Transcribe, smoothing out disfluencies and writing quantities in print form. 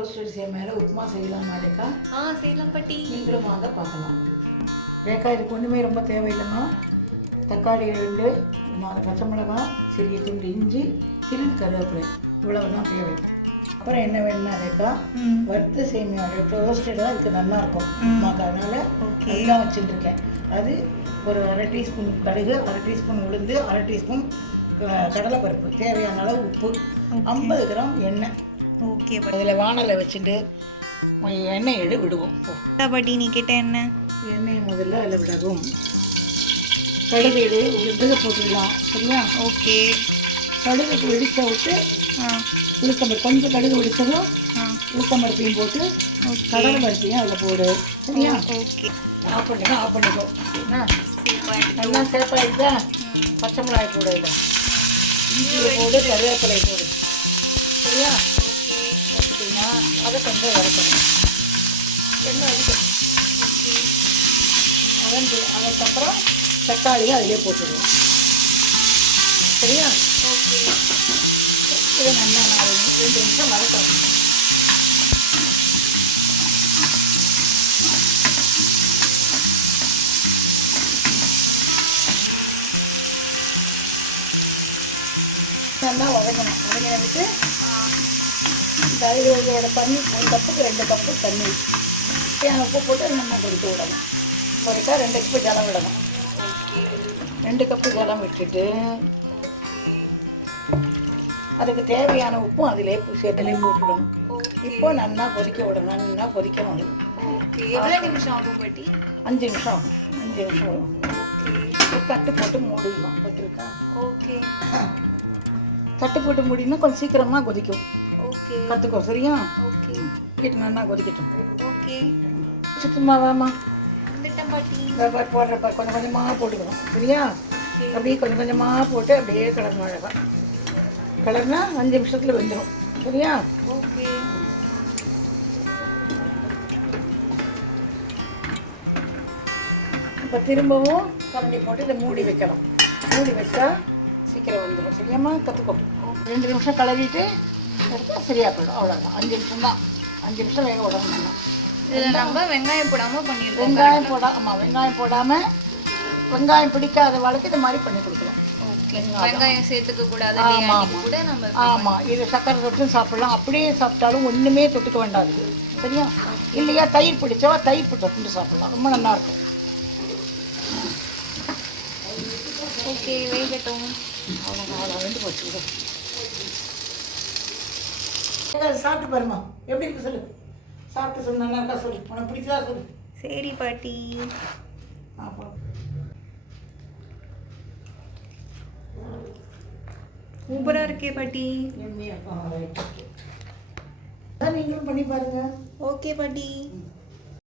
Roasted சேமியாவில் upma செய்யலாம் ரேகா? செய்யலாம் பாட்டி. நீங்களும் வாங்க பார்க்கலாம். ரேகா இதுக்கு ஒன்றுமே ரொம்ப தேவையில்லைம்மா. தக்காளி 2, 4 பச்சை மிளகாய், சிறிய துண்டு இஞ்சி, சிறிது கருவேப்பிலை, இவ்வளவு தான் தேவை. அப்புறம் என்ன வேணும்னா ரேகா, வறுத்த சேமியா ரோஸ்டடாக இதுக்கு நல்லாயிருக்கும் உப்புமாக்கு. அதனால் அதுதான் வச்சுட்டுருக்கேன். அது ஒரு 1/2 டீஸ்பூன் கடுகு, 1/2 டீஸ்பூன் உளுந்து, 1/2 டீஸ்பூன் கடலைப்பருப்பு, தேவையான அளவு உப்பு, 50 கிராம் எண்ணெய். ஓகே. அதில் வானலை வச்சுட்டு எண்ணெய் விடுவோம். பாட்டி நீ கேட்ட எண்ணெயை முதல்ல அதில் விடவும். கடுகு உளுந்து போட்டுடலாம். சரியா? ஓகே. கடுகுக்கு வெடிச்ச விட்டு உளுத்தம்பருப்பு கொஞ்சம் கடுகு வெடிச்சதும் உளுத்தம்பருப்பையும் போட்டு கடலை பருப்பையும் அதில் போடு. சரியா? ஓகே. ஆஃப் பண்ணிக்கோ. நல்லா சேப்பாயிடுதா? பச்சை மிளகாய் போடு, இஞ்சியை போடு, கருவேப்பிலை போடு. சரியா? ஓகே. போட்டுட்டிங்கன்னா அதை கொஞ்சம் வறுக்கணும். எண்ணெய் அடிக்கணும். அதுக்கப்புறம் தக்காளியை அதிலே போட்டுடுவோம். சரியா? ஓகே. இதை நல்லா 2 நிமிஷம் வதக்கணும். நல்லா வதங்கணும். வதங்கினதுக்கு இதோட தண்ணி 1 கப்புக்கு 2 கப்பு தண்ணி, தேங்காய் உப்பு போட்டு நல்லா கொதிக்க விடணும். கொதிக்க 2 கப்பு ஜலம் விடணும். 2 கப்பு ஜலம் விட்டுட்டு அதுக்கு தேவையான உப்பும் அதிலே சேர்த்துலேயே போட்டுடணும். இப்போ நல்லா கொதிக்க விடணும். நல்லா கொதிக்கணும். எவ்வளோ நிமிஷம் ஆகும் பாட்டி? 5 நிமிஷம் ஆகும். 5 நிமிஷம் ஆகும். தட்டு போட்டு மூடிடணும். தட்டு இருக்கா? ஓகே. தட்டு போட்டு மூடினா கொஞ்சம் சீக்கிரமாக கொதிக்கும். ஓகே. கற்றுக்கோ. சரியா? ஓகே. நல்லா கொதிக்கட்டும். ஓகே. சுத்தமா வாமா. வந்துட்டேன் பாட்டி. போடுறப்ப கொஞ்சம் கொஞ்சமாக போட்டுக்கணும். சரியா? அப்படியே கொஞ்சம் கொஞ்சமாக போட்டு அப்படியே கலர்ணும். அழகாக கலர்னா 5 நிமிஷத்தில் வெந்துடும். சரியா? ஓகே. இப்போ திரும்பவும் கரண்டி போட்டு இதை மூடி வைக்கலாம். மூடி வச்சா சீக்கிரம் வந்துடும். சரியாம்மா? கற்றுக்கோ. 2 நிமிஷம் கலரிட்டு எடுத்தால் சரியாக போயிடும். அவ்வளோதான். 5 நிமிஷம் தான். 5 நிமிஷம் வேக விடணும். இதில் நம்ம வெங்காயம் போடாமல் பண்ணிடுவோம். வெங்காயம் போடாமல் வெங்காயம் பிடிக்காத வாழ்க்கை இது மாதிரி பண்ணி கொடுக்கலாம். வெங்காயம் சேர்த்துக்க கூடாது. கூட நம்ம ஆமாம். இது சக்கரை தொட்டும் சாப்பிடலாம். அப்படியே சாப்பிட்டாலும் ஒன்றுமே தொட்டுக்க வேண்டாம். இது சரியா? இல்லையா தயிர் பிடிச்சவா தயிர் தொட்டு சாப்பிடலாம். ரொம்ப நல்லாயிருக்கும். ஓகே. வேகட்டும். அவ்வளோ வெந்து போச்சு. சாப்பிட்டு பாருமா எப்படி இருக்கு சொல்லு. சாப்பிட்டு சொல்லு. நல்லா இருக்கா சொல்லு. உனக்கு பிடிச்சதா சொல்லு. சரி பாட்டி. அப்புறம் சூப்பராக இருக்கே பாட்டி. நீங்களும் பண்ணி பாருங்க. ஓகே பாட்டி.